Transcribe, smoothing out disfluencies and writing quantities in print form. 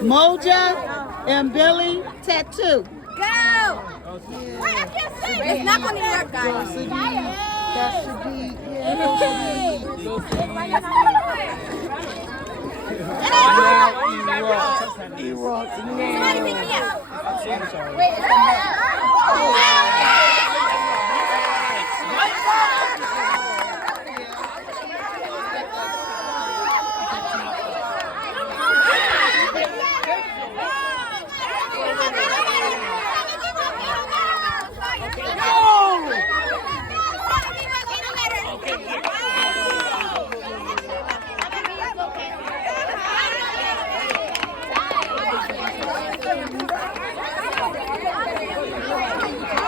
Moja and Billy tattoo. Go! It's not going to work, guys. That should be. Somebody pick me up. Wait,